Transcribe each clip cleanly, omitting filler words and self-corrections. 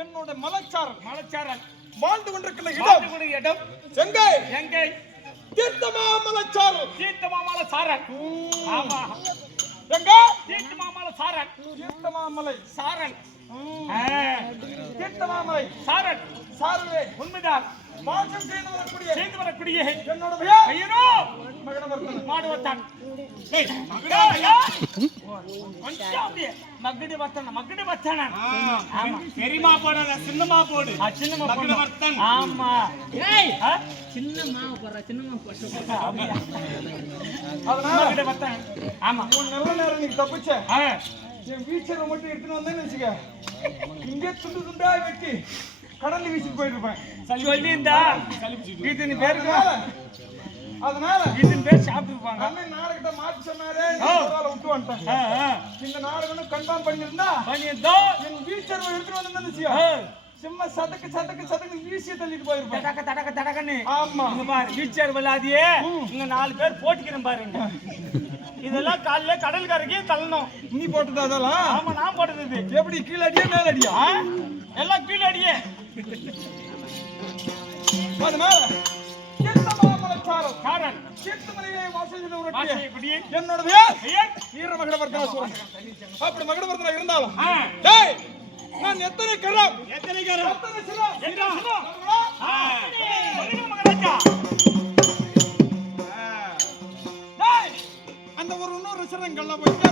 என்னோட மலைச்சாரல் வாழ்ந்து கொண்டிருக்கிற இடம் எங்கே தீர்த்தமாமலை சாரல் ஆமா எங்க தீர்த்தமாமலை சாரல் தீர்த்தமாமலை சாரலே உண்மைதான் வாசம் செய்து வரக்கூடிய என்னோட ஐயரோ மாடுவத்தான் மகடி வத்தன பெரியமா போடாத சின்னமா போடு ஆமா சின்ன மாவு போடுற சின்னமா போட்டு அதனால ஆமா நல்ல நேரம் நீ தப்பிச்ச என் வீச்சரை மட்டும் எடுத்துன்னு வந்தேன்னு வச்சுக்க இங்கே துண்டு துண்டா வெட்டி கடல்ல வீசிட்டு போயிருப்பேன் அதனால இதன் பேர் சாப்பிட்டுருப்பாங்க அண்ணன் நாடகத்தை மாத்தி சொன்னாரே விட்டு வந்துட்டாங்க இந்த நாடகம் கன்ஃபார்ம் பண்ணியிருந்தா என் வீச்சரை எடுத்துட்டு வந்தேன்னு சும்மா சதக்கு வீசிய தள்ளிட்டு போயிருப்பேன் தடக்கன்னு ஆமா பாரு வீச்சர் விளாதியே இங்க 4 பேர் போட்டிக்கிறேன் பாருங்க இதெல்லாம் காலையில கடல்கரைக்கே தள்ளணும் நீ போட்டது அதெல்லாம் ஆமா நான் போட்டது எப்படி கீழடியா மேலடியா எல்லாம் கீழடியே அதனால என்னோட அப்படி மகடவர்த்தனா இருந்தாலும் நான் எத்தனை கரம் அந்த ஒரு இன்னொரு சிறங்கள்ல போயிட்டு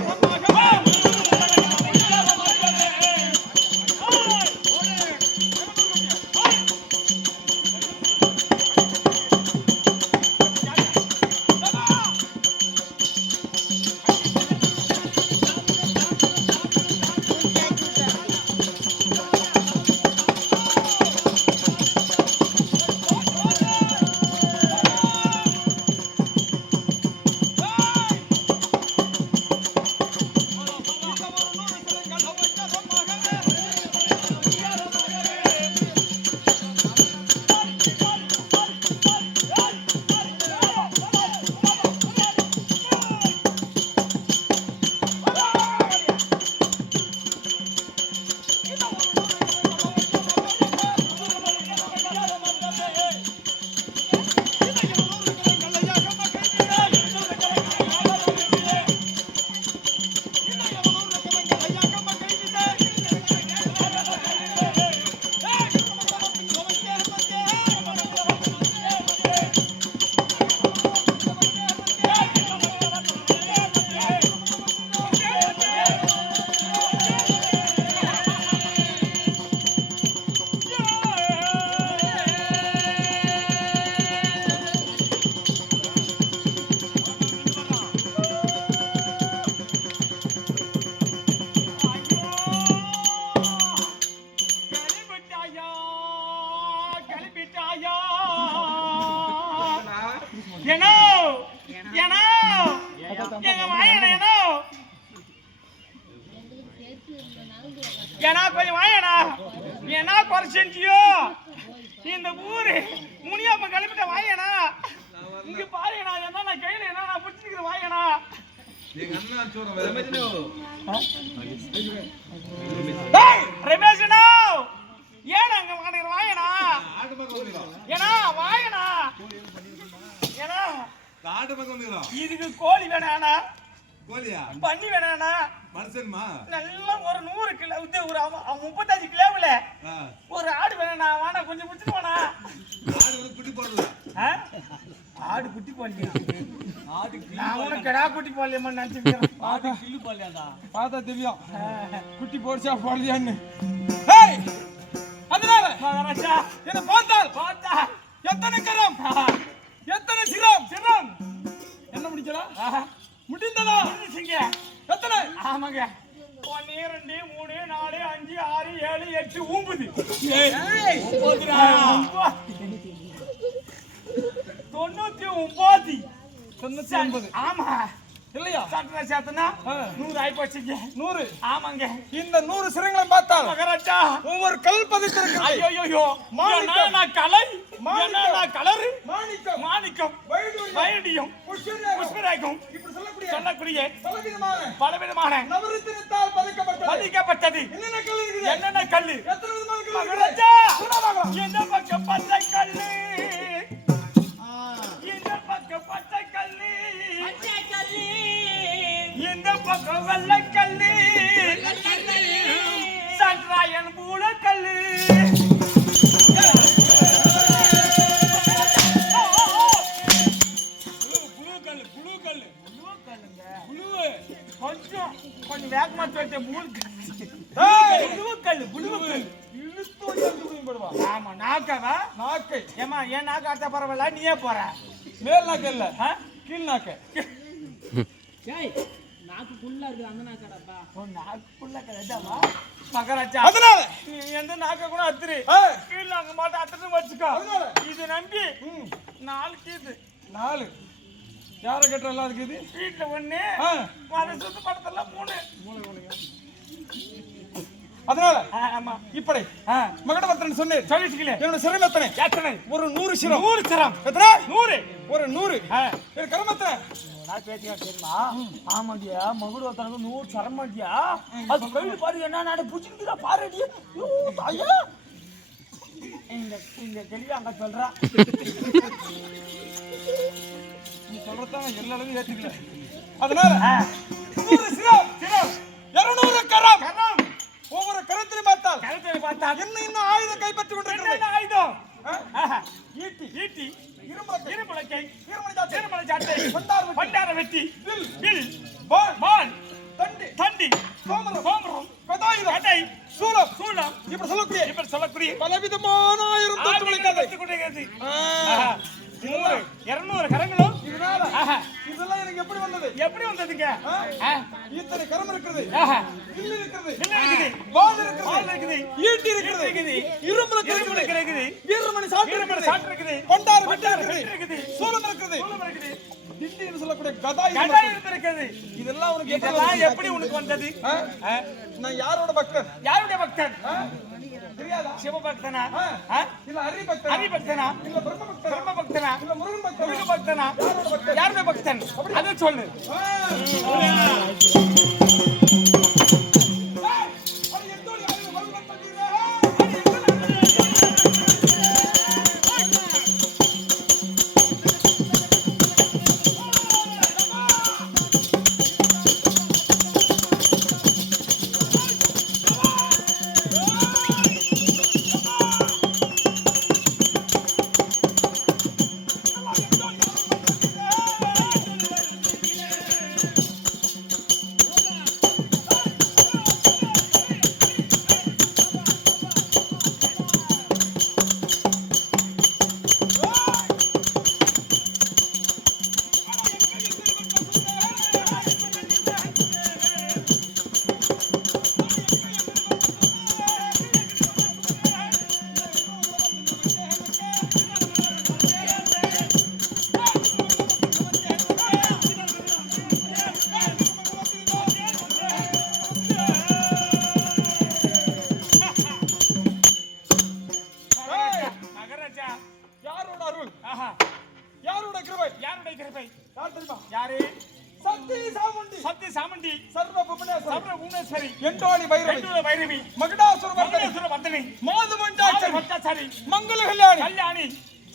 ஏன்னா கொஞ்சம் வாயடா என்ன குறை செஞ்சியோ இந்த ஊரு முனியாப்ப கிளம்பிட்ட வாயனா இங்க பாருங்கண்ணா என்ன நான் கையில என்ன நான் பிடிச்சிக்கிறேன் வாயனா எங்க அண்ணா சொல்றேன் வேணும் இதுக்கு கோழி வேணாண்ணா, கோழியா பண்ணி வேணாண்ணா, மனுஷன்மா நல்லா ஒரு 100 கிலோ இது ஒரு 35 கிலோவில் ஆ, ஒரு ஆடு வேணாண்ணா. வாண்ணா கொஞ்சம் பிடிச்சிருவாண்ணா. ஆடு வந்து குட்டி போடல ஆடு குட்டி போடலையா? நான் உனக்கு கிடா குட்டி போடலையம்மா நினைச்சுக்கிறேன். ஆடு கிள்ளு போடலையாடா. பார்த்தா தெரியும் குட்டி போடுச்சா போடலையான்னு. ஏய், அதனால மகாராஜா என்ன பார்த்தால் பார்த்தா எத்தனை கரம் எத்தனை சிரம் சிரம் என்ன முடிச்சடா முடிந்ததா இருந்துச்சுங்க. எத்தனை ஆமாங்க. 1 2 3 4 5 6 7 8 9. ஏய், 99. 99 ஆமா இல்லையா? சட்டை சேர்த்தனா 100 ஆயி போச்சுங்க. 100. ஆமாங்க. இந்த 100 சிரங்களை பார்த்தால் மகாராஜா ஒவ்வொரு கல் பதித்திருக்கிறது. ஐயோ மாணிக்கம். நான் கலை மாணிக்கம். நான் கலரு மாணிக்கம், மாணிக்கம் வைடூரியம், வைடியம் புஷ்யராகம், புஷ்பராகம் இப்படி சொல்லக்கூடிய பலவிதமான பலவிதமான நவரத்தினத்தால் பதிக்கப்பட்டது. பதிக்கப்பட்டது. என்னென்ன கல் இருக்குது? என்னென்ன கல்லு? எத்தனை விதமான கல் இருக்குது? மகாராஜா சொல்லுடா பார்க்கலாம். இந்த பக்கம் பச்சை கல்லு, இந்த பக்கம் பச்சை கல்லு, இந்த பக்கம் வெள்ளை கல்லு, சன்ராயன் பூல கல்லு. கொஞ்சம் வேகமா சொல்லிட்டேன். புழுவக்கல். இழுத்து வச்சு தூக்கி போடுவா. ஆமா நாக்காவா? நாக்கை ஏமா ஏன் நாக்கு அட்ட பரவாயில்ல, நீயே போற. மேல் நாக்கு இல்ல, ஆ? கீழ் நாக்கு. ஏய், நாக்கு புல்லா இருக்குது அந்த நாக்காடாப்பா. உன் நாக்குள்ள கரெக்டாவா? மகாராஜா அதனால நீ எந்த நாக்க கூட அத்துரு, ஏய், கீழ் நாங்க மாட்ட அத்துட்டு வச்சுக்கோ. அதனால இது நம்பி 4 கீது 4 யார கட்ட எல்லாம் இருக்குது. வீட்டுல 1 அதை சுத்து படத்துல 3. அதனால ஆமா இப்படி ஆ மகடவர்த்தன் சொன்னேன். சொல்லிச்சுக்கல என்னோட சிரம் எத்தனை? எத்தனை? ஒரு 100 சிரம். 100 சிரம். எத்தனை? 100. ஒரு 100. என் கரம் எத்தனை? நான் பேசியா தெரியுமா? ஆமாடியா மகுடு ஒருத்தனுக்கு 100 சரமாடியா. அது கையில் பாரு என்ன நாடு புடிச்சிருக்குதா பாருடி. ஐயோ தாயா. இந்த கேள்வி அங்க சொல்றா. நீ சொல்றதான் எல்லாரும் ஏத்துக்கல. அதனால 100 சிரம், 200 கரம். கரம் ஒவ்வொரு கரத்திலும் பார்த்தால் கருத்தை பார்த்தா இன்னும் ஆயுதம் கைப்பற்றி கொண்டிருக்கிறது. என்ன ஆயுதம்? ஈட்டி, ஈட்டி, இரும்புலக்கை, இருமலக்கை, ஈரமணி திருமலை சாட்டை, பண்டார் வெட்டி, பண்டார வெட்டி, வில், வில், வாள், வாள், தண்டி, தண்டி, கோமரம், கோமரம், கதாயுதம், கடை, சூலம், சூலம், இப்படி சொல்லக்கூடிய இப்படி சொல்லக்கூடிய பலவிதமான ஆயிரம் தத்துவங்களை கதை. கொண்டிருக்கிறது. ஆ, 100 200 கரங்களும் இதனால ஆஹா. இதெல்லாம் எனக்கு எப்படி வந்தது? எப்படி வந்ததுங்க? ஆ? இத்தனை கரம் இருக்கிறது, ஆஹா. வில் இருக்கிறது, என்ன இருக்குது? வாள் இருக்கிறது, வாள் இருக்குது, ஈட்டி இருக்கிறது, இருக்குது, இரும்புலக்கை இருமலக்கை இருக்குது, இருக்குது, வீரமணி சாட்டு இருமலை இருக்கிறது, சாட்டு இருக்குது, பண்டார் வெட்டி பண்டார இருக்குது, வெட்டி இருக்குது, சூலம் இருக்கிறது, சூலம் இருக்குது, திண்டி என்று சொல்லக்கூடிய கதாயுதம் கடை இருக்கிறது. இருக்கிறது. இதெல்லாம் உனக்கு எப்படி இதெல்லாம் வந்தது? எப்படி உனக்கு வந்தது? ஆ? நான் யாரோட பக்தன்? யாருடைய பக்தன்? ஆ? தெரியாதா? சிவபக்தனா? ஆ? இல்ல ஹரி பக்தன், ஹரி பக்தனா? இல்ல பிரம்ம பக்தன், பிரம்ம பக்தனா? இல்ல முருகன் பக்தன், முருக பக்தனா? யாரோட பக்தன்? யாருடைய பக்தன்? அதை சொல்லு. மகாராஜா யாரோட அருள்? ஆஹா யாரோட கிருபை? யாருடைய கிருபை? யார் தெரியுமா? யாரு? சக்தி சாமுண்டி, சக்தி சாமண்டி, சர்வ புவனேஸ்வரி, சர்வ பூனேஸ்வரி, எண்டோளி பைரவி, வெட்டுல பைரவி, மகுடாசுர மர்தனி, மங்களேஸ்வர வர்தனி, மாதுமண்டாட்சரி, பட்டாச்சாரி, மங்கள கல்யாணி, கல்யாணி,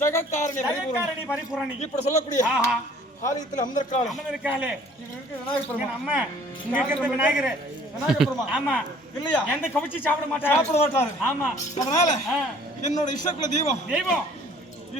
ஜெகத்காரணி பரிபூரணி, ஜெகத்காரணி பரிபூரணி. இப்படி சொல்லக்கூடிய ஆஹா ஆலயத்தில் அமர்ந்திருக்காளே அமர்ந்திருக்காளே இங்க இருக்கு விநாயகர் பெருமான். அம்மா இங்க இருக்கிற விநாயகர் விநாயகர் பெருமான் ஆமா இல்லையா? எந்த கவிச்சி சாப்பிட மாட்டாரு. சாப்பிட மாட்டாரு. ஆமா அதனால என்னோட இஷ்டக்குல தெய்வம் தெய்வம்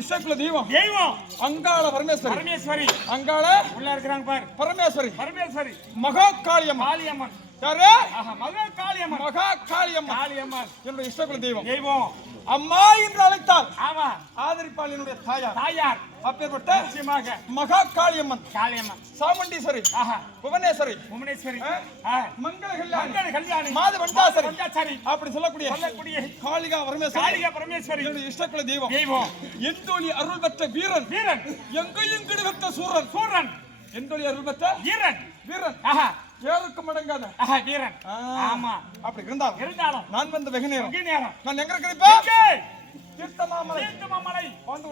இஷ்டக்குல தெய்வம் தெய்வம் அங்காள பரமேஸ்வரி பரமேஸ்வரி அங்காள உள்ள இருக்கிறாங்க பாரு. பரமேஸ்வரி பரமேஸ்வரி மகா காளியம்மன். காளியம்மன் யாரு? ஆஹா மகா காளியம்மன். மகா காளியம்மன் காளியம்மன் என்னோட இஷ்டக்குல தெய்வம். தெய்வம் அம்மா என்று அழைத்தால் ஆமா ஆதரிப்பாள் என்னுடைய தாயார். தாயார் அப்பேற்பட்ட நிச்சயமாக மகா காளியம்மன் காளியம்மன் சாமுண்டீஸ்வரி ஆஹா புவனேஸ்வரி புவனேஸ்வரி மங்கள கல்யாணி மங்கள கல்யாணி மாத வண்டாசரி வண்டாசரி அப்படி சொல்லக்கூடிய காளிகா பரமேஸ்வரி காளிகா பரமேஸ்வரி என்னுடைய இஷ்டக்குல தெய்வம். தெய்வம் எந்தோழி அருள் பெற்ற வீரன் வீரன் எங்கையும் கிடுவெற்ற சூரன் சூரன் எந்தோழி அருள் பெற்ற வீரன் வீரன் ஆஹா ஏழுக்கு மடங்காத ஆஹா வீரன் ஆமா அப்படி இருந்தாலும் இருந்தாலும் நான் வந்த வெகு நேரம் வெகு நேரம் நான் எங்க இருக்கிறேன் இப்ப? எங்கே? தீர்த்தமாமலை தீர்த்தமாமலை வாழ்ந்து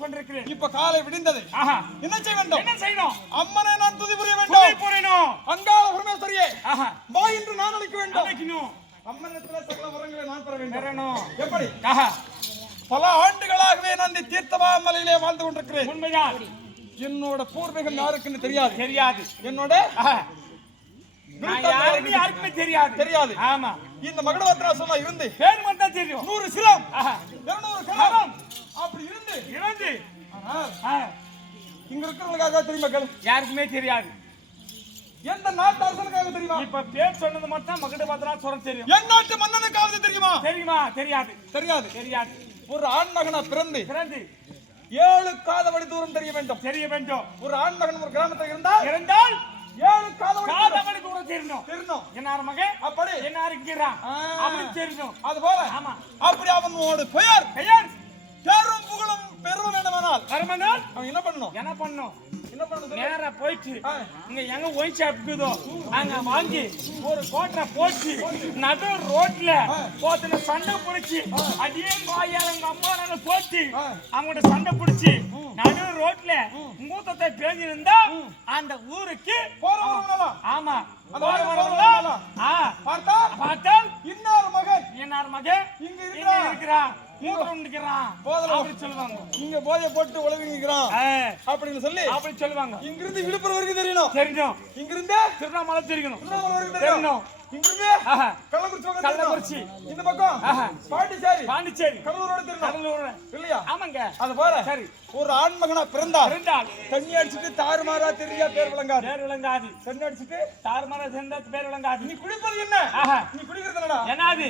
கொண்டிருக்கிறேன். இப்ப காலை விடிந்தது. ஆஹா என்ன செய்ய வேண்டும்? என்ன செய்யணும்? அம்மனை நான் துதி புரிய துதி வேண்டும். புரியணும். அங்காள பரமேஸ்வரியே ஆஹா வா என்று நான் அழைக்க வேண்டும். அழைக்கணும். அம்மனிடத்துல சகல வரங்களை நான் பெற வேண்டும். பெறணும். எப்படி? ஆஹா பல ஆண்டுகளாகவே நான் இந்த தீர்த்தமாமலையிலே வாழ்ந்து கொண்டிருக்கிறேன். உண்மைதான். என்னோட பூர்வீகம் யாருக்குன்னு தெரியாது. தெரியாது. என்னோட ஆஹா நான் யாருக்குமே தெரியாது. தெரியாது. ஆமா இந்த மகடவத்ராசமா இருந்து பேர் மட்டும் தான் தெரியும். 100 சிரம் ஆஹா 200 கரம் அப்படி இருந்து ஆனால் இங்க இருக்கிறவங்களுக்காக தெரியுமா கேளு? யாருக்குமே தெரியாது. எந்த நாட்டு அரசனுக்காக தெரியுமா? இப்ப பேர் சொன்னது மட்டும் மகுடபத்ராசுரன் தெரியும். என் நாட்டு மன்னனுக்காவது தெரியுமா? தெரியுமா? தெரியாது. தெரியாது. தெரியாது. ஒரு ஆண் மகனா பிறந்து பிறந்து 7 காதவடி தூரம் தெரிய வேண்டும். தெரிய வேண்டும். ஒரு ஆண் மகன் ஒரு கிராமத்தில் இருந்தால் இருந்தால் 7 காதவடி தூரம் தெரியணும். தெரியணும். என்னார் மகன் அப்படி என்ன இருக்கிறான் அப்படி தெரியணும். அது போல ஆமா அப்படி அவனோட பெயர் பேரும் புகழும் பெருமை வேண்டுமானால் கர்மனால் அவன் என்ன பண்ணணும்? என்ன பண்ணும்? என்ன பண்ணணும்? நேரா போயிட்டு இங்க எங்க ஒயின் ஷாப் இருக்குதோ அங்க வாங்கி ஒரு கோட்டரை போட்டு நடு ரோட்ல போத்துல சண்டை பிடிச்சி அடியே வாயால எங்க அம்மா நாங்க போட்டு அவங்கள்ட்ட சண்டை பிடிச்சி நடு ரோட்ல மூத்தத்தை பேஞ்சிருந்தா அந்த ஊருக்கு போறவங்களா? ஆமா பார்த்தால் இன்னார் மகன் இங்க இருக்கிறான் சொல்லுவாங்க. இங்க போதைய போட்டு உழவிங்கிறான் அப்படின்னு சொல்லி அப்படி சொல்லுவாங்க. இங்கிருந்து விழுப்புரம் வரைக்கும் தெரியணும். தெரியும். இங்கிருந்து திருவண்ணாமலை தெரியணும். தெரியணும். இங்கிருந்து கள்ளக்குறிச்சி இந்த பக்கம் பாண்டிச்சேரி கடலூரோட தெரியணும் இல்லையா? ஆமாங்க. அது போல சரி ஒரு ஆண் மகனா பிறந்தால் தண்ணி அடிச்சுட்டு தாறுமாறா தெரியா பேர் விளங்காது. பேர் விளங்காது. தண்ணி அடிச்சுட்டு தாறுமாறா சேர்ந்தா பேர் விளங்காது. நீ குடிப்பது என்ன? நீ குடிக்கிறது என்னடா? என்னது?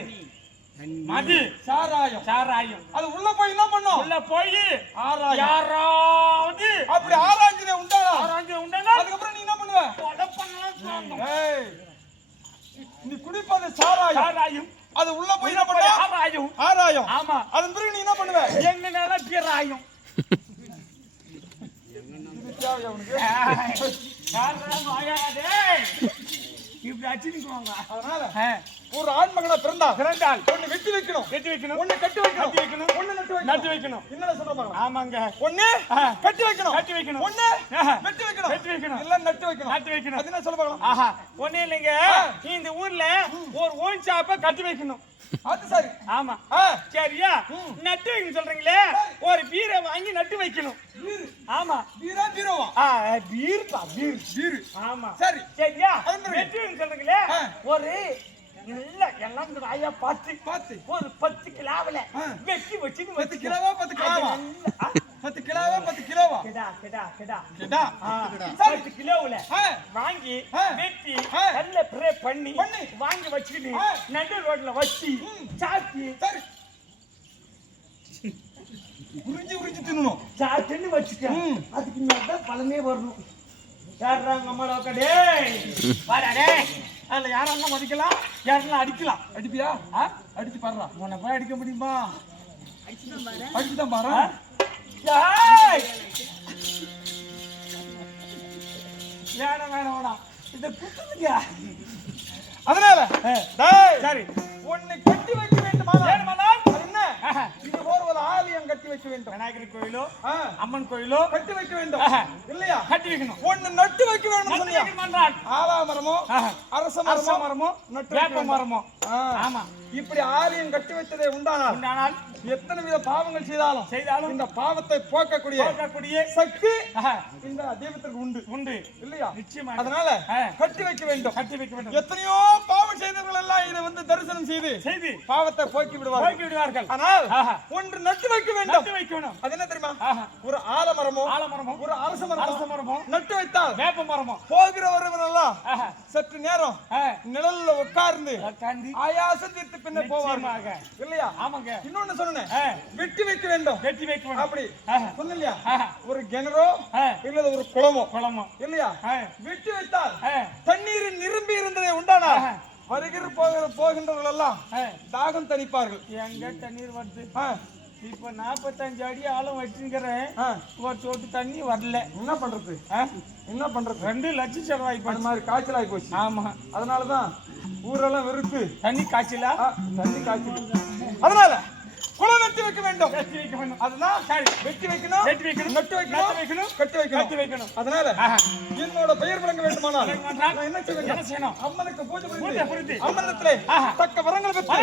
மது சாராயம். அது உள்ள போய் என்ன பண்ணும்? உள்ள போய் ஆராயும். யாராவது அப்படி ஆராய்ஞ்சதே உண்டாடா? உண்டானா அதுக்கப்புறம் நீ என்ன பண்ணுவ? கொலை பண்ணலாம். ஏய் நீ குடிப்பது சாராயம். அது உள்ள போய் என்ன பண்ண? ஆராயும். ஆமா. அதன் பிறகு நீ என்ன பண்ணுவ? எங்க மேல பிராயம். இது தேவையா உனக்கு? இப்படி அடிச்சுக்குவாங்க. அதனால ஒரு ஆண் மகனா பிறந்தால் ஒண்ணு வெட்டி வைக்கணும். ஒண்ணு கட்டி வைக்கணும். ஒண்ணு நட்டு வைக்கணும். என்னடா சொல்றாங்க? ஆமாங்க. ஒண்ணு கட்டி வைக்கணும். ஒண்ணு வெட்டி வைக்கணும். இல்ல நட்டு வைக்கணும். அது என்ன சொல்ல பார்க்கலாம்? ஆஹா ஒண்ணே இல்லைங்க. இந்த ஊர்ல ஒரு ஒயின் ஷாப்பை கட்டி வைக்கணும். அது சரி. ஆமா சரியா? நட்டு வைக்கணும் சொல்றீங்களே, ஒரு பீரை வாங்கி நட்டு வைக்கணும். ஆமா பீரோவா? பீர். ஆமா சரி சரியா? நட்டு வைக்கணும் சொல்றீங்களே, ஒரு இல்ல எல்லாம் ராயா பார்த்து ஒரு 10 கிலோவுல வெட்டி வச்சுன்னு 10 கிலோவா 10 கிலோவா 10 கிலோவா 10 கிலோவா கிடா 10 கிலோவுல வாங்கி வெட்டி நல்ல ப்ரே பண்ணி வாங்கி வச்சுக்கிட்டு நடு ரோட்ல வச்சு சாத்தி சரி உறிஞ்சி தின்னணும். சாத்தின்னு வச்சுக்க. அதுக்கு மேலதான் பலமே வரணும். யாராங்க அம்மாடா கடே வாடா டேய். அதுல யாரெல்லாம் மதிக்கலாம், யாரெல்லாம் அடிக்கலாம். அடிப்பியா? அடிச்சு பாருடா. உன்னை போய் அடிக்க முடியுமா? அடிச்சுதான் பாரு. வேணாம் இத குத்துங்க. அதனால சரி உன்னை கட்டி வைக்க வேண்டுமானால் என்ன? இது ஒரு ஆலயம் கட்டி வைக்க வேண்டும். விநாயகர் கோயிலோ அம்மன் கோயிலோ கட்டி வைக்க வேண்டும் இல்லையா? கட்டி வைக்கணும். ஒன்னு நட்டு வைக்க வேண்டும் சொன்னியா? ஆலா மரமோ அரச மரமோ வேப்ப மரமோ. ஆமா இப்படி ஆலயம் கட்டி வைத்ததே உண்டானால் எத்தனை வித பாவங்கள் செய்தாலும் இந்த பாவத்தை போக்கக்கூடிய சக்தி இந்த தெய்வத்திற்கு உண்டு இல்லையா? நிச்சயமா. அதனால கட்டி வைக்க வேண்டும். எத்தனையோ பாவம் செய்தவர்கள் எல்லாம் இதை வந்து தரிசனம் செய்து பாவத்தை போக்கி விடுவார்கள். ஆனால் ஒன்று நட்டு வைக்க வேண்டும். அது என்ன தெரியுமா? ஒரு ஆலமரமோ ஒரு அரச மரமோ நட்டு வைத்தால் வேப்ப மரமோ போகிற வருவரெல்லாம் சற்று நேரம் நிழல்ல உட்கார்ந்து ஆயாசம் தீர்த்து பின்ன போவாங்க இல்லையா? ஆமாங்க. இன்னொன்னு சொன்னேன், வெட்டி வைக்க வேண்டும். அப்படி சொன்ன இல்லையா? ஒரு கிணறோ இல்ல ஒரு குளமோ இல்லையா? வெட்டி வைத்தால் தண்ணீர் நிரம்பி இருந்ததே உண்டானா வருகிற போகின்றவர்கள் எல்லாம் தாகம் தணிப்பார்கள். எங்க தண்ணீர் வருது? இப்ப 45 அடி ஆழம் வச்சுக்கிறேன், ஒரு சொட்டு தண்ணி வரல. என்ன பண்றது? 2 லட்சம் செலவாய் பண்ண மாதிரி காய்ச்சல் ஆகி போச்சு. ஆமா, அதனாலதான் ஊரெல்லாம் வெறுப்பு. தண்ணி காய்ச்சல். அதனால குளம் வெட்டி வைக்க வேண்டும். அதுதான் வெட்டி வைக்கணும், நட்டு வைக்கணும், கட்டி வைக்கணும். அதனால என்னோட பெயர் விளங்க வேண்டுமானால் நான் என்ன செய்யணும்? அம்மனுக்கு பூஜை புரிந்து அம்மனிடத்திலே தக்க வரங்களை பெற்று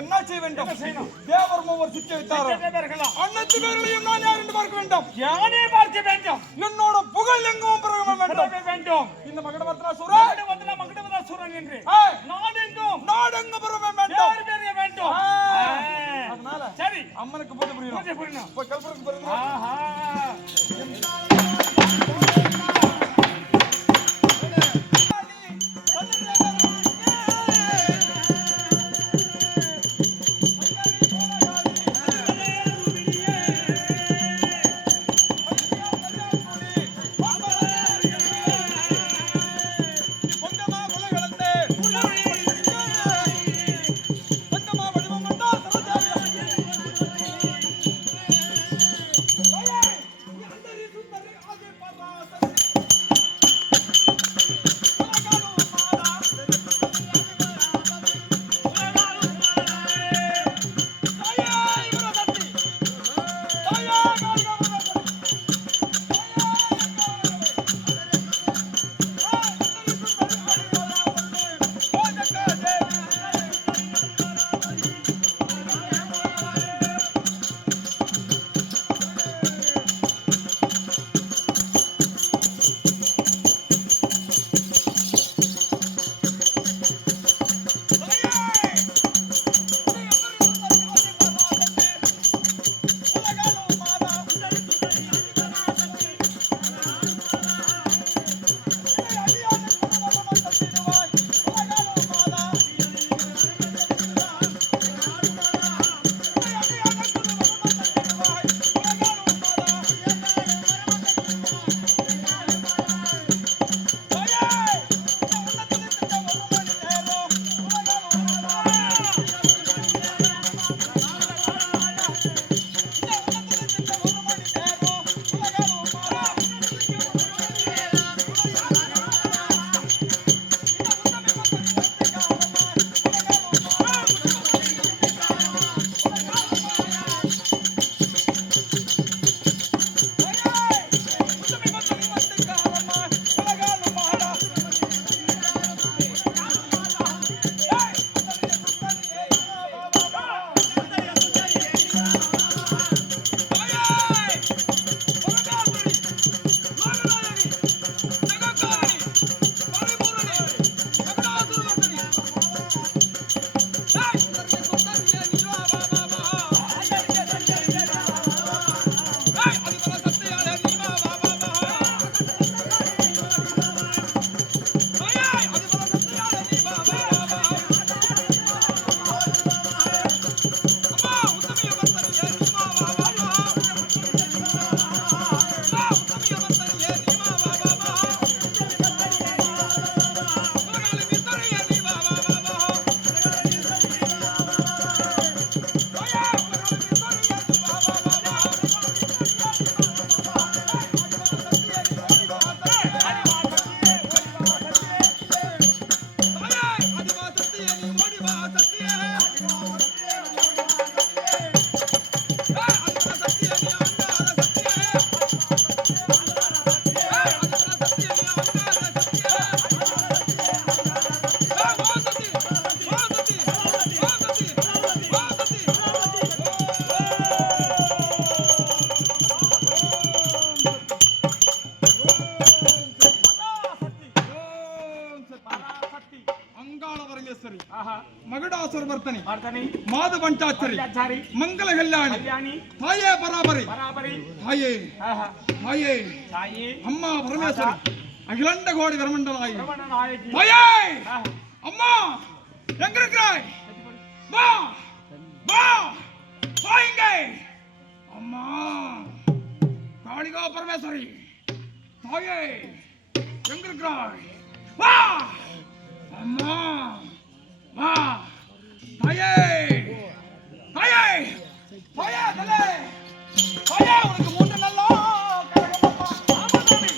என்ன செய்ய வேண்டும்? தேவரும் ஒவ்வொரு சித்தி வைத்தாரோ அனைத்து பேர்களையும் நான் யார் என்று பார்க்க வேண்டும். யானே பார்க்க வேண்டும். என்னோட புகழ் எங்கும் பரவ வேண்டும். இந்த மகுடவதாசுரன் என்று நாடெங்கும் பரவ வேண்டும். அதனால சரி, அம்மனுக்கு பூஜை புரியணும். போய் கல்புரத்துக்கு போறீங்க. மகுடாசுரவர்த்தனி வர்த்தனை மாது பஞ்சாச்சரி சாரி மங்கள கல்யாணி கல்யாணி தாயே பராபரி பராபரி தாயே ஆஹா தாயே தாயே அம்மா பரமேஸ்வரி அகிலண்ட கோடி பிரமண்டலாயி பிரபண நாயகி தாயே ஆஹா அம்மா எங்க இருக்கிறாய் வா வா வா இங்கே அம்மா காளிகா பரமேஸ்வரி தாயே எங்க இருக்கிறாய் வா அம்மா வா தாயே தாயே தாயே தலே தாயே உனக்கு மூன்று நல்லா கரகமம்மா ஆமாதானே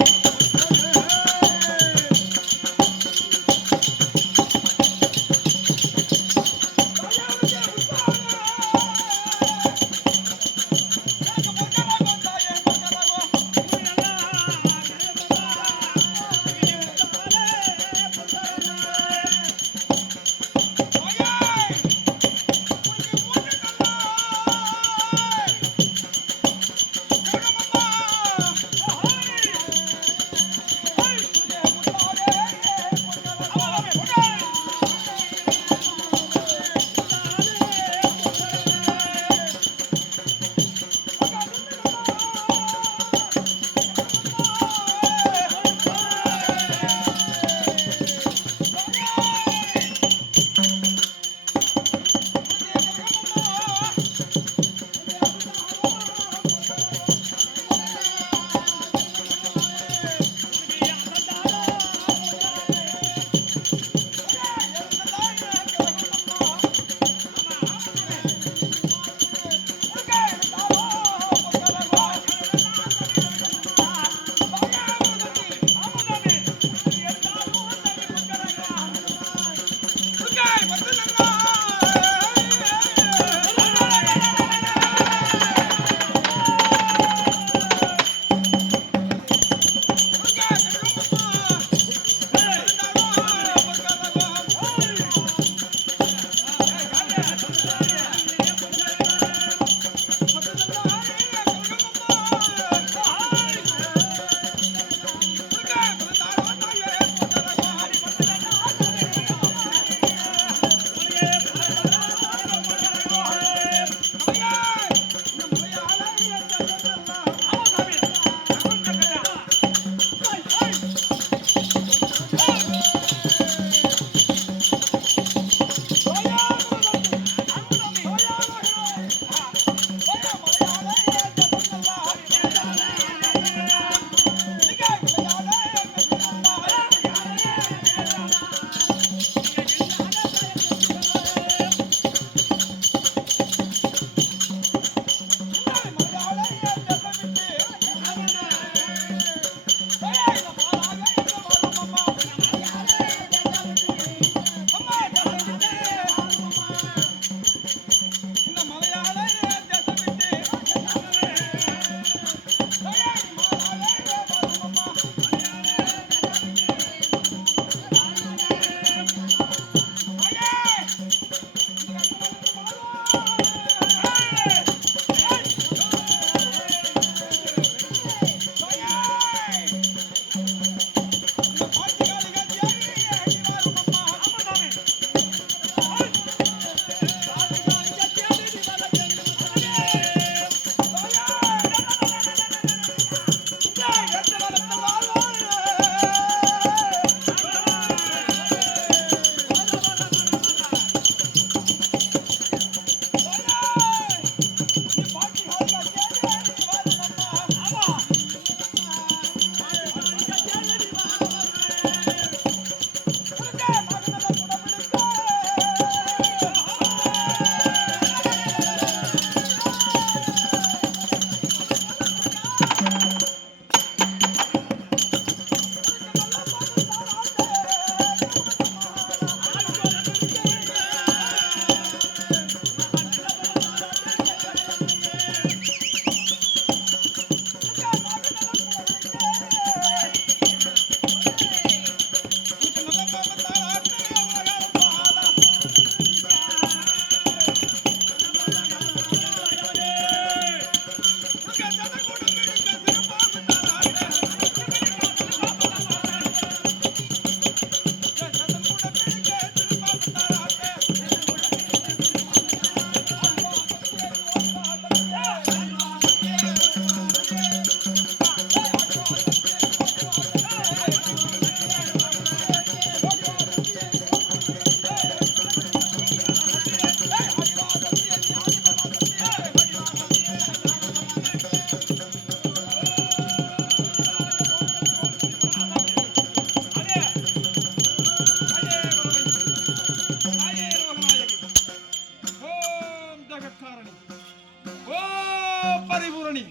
பரிபூரணி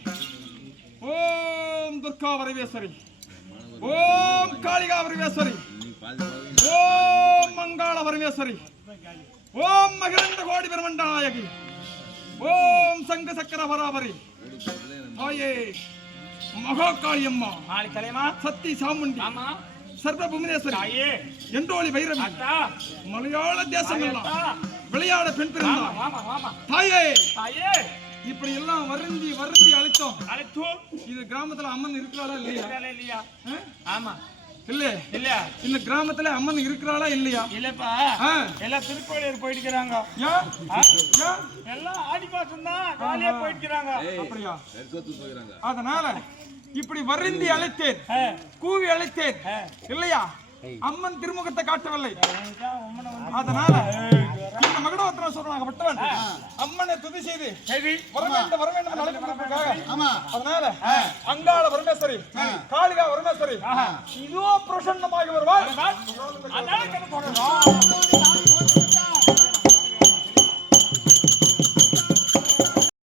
ஓம் துர்கா பரமேஸ்வரி ஓம் காளிகா பரமேஸ்வரி ஓம் மங்கள பரமேஸ்வரி ஓம் மகிரந்த கோடி பிரமண்ட நாயகி ஓம் சங்க சக்கர பராபரி தாயே மகாகாளி அம்மா நாளை தலைமா சக்தி சாமுண்டி ஆமா சர்வ புவனேஸ்வரி தாயே எண்டோலி பைரவி அத்தா மலையாள தேசம் எல்லாம் விளையாட பெண் பிறந்தார் ஆமா ஆமா தாயே தாயே இப்படி எல்லாம் வருந்தி அழைத்தோம் அழைத்து இது கிராமத்துல அம்மன் இருக்கிறாளா இல்லையா இல்லையா ஆமா இல்ல இல்ல இந்த கிராமத்துல அம்மன் இருக்கிறாளா இல்லையா இல்லப்பா ஆ. எல்லாம் திருக்கோயிலூர் போயிட்டுக்கிறாங்க ஏன்? ஏன்? எல்லாம் ஆடி மாசம் தான் ஜாலியா போயிட்டுக்கிறாங்க அப்படியா அதனால இப்படி வருந்தி அழைத்தேன் கூவி அழைத்தேன் இல்லையா அம்மன் திருமுகத்தை காட்டவில்லை அதனால இந்த மகுடவத்திரம் சொல்றாங்கப்பட்டவன் அம்மனை துதி செய்து வர வேண்டும் என்று அழைக்கப்பட்டிருக்காங்க. அதனால அங்காள பரமேஸ்வரி காளிகா பரமேஸ்வரி இதோ பிரசன்னமாகி வருவாள். அதான்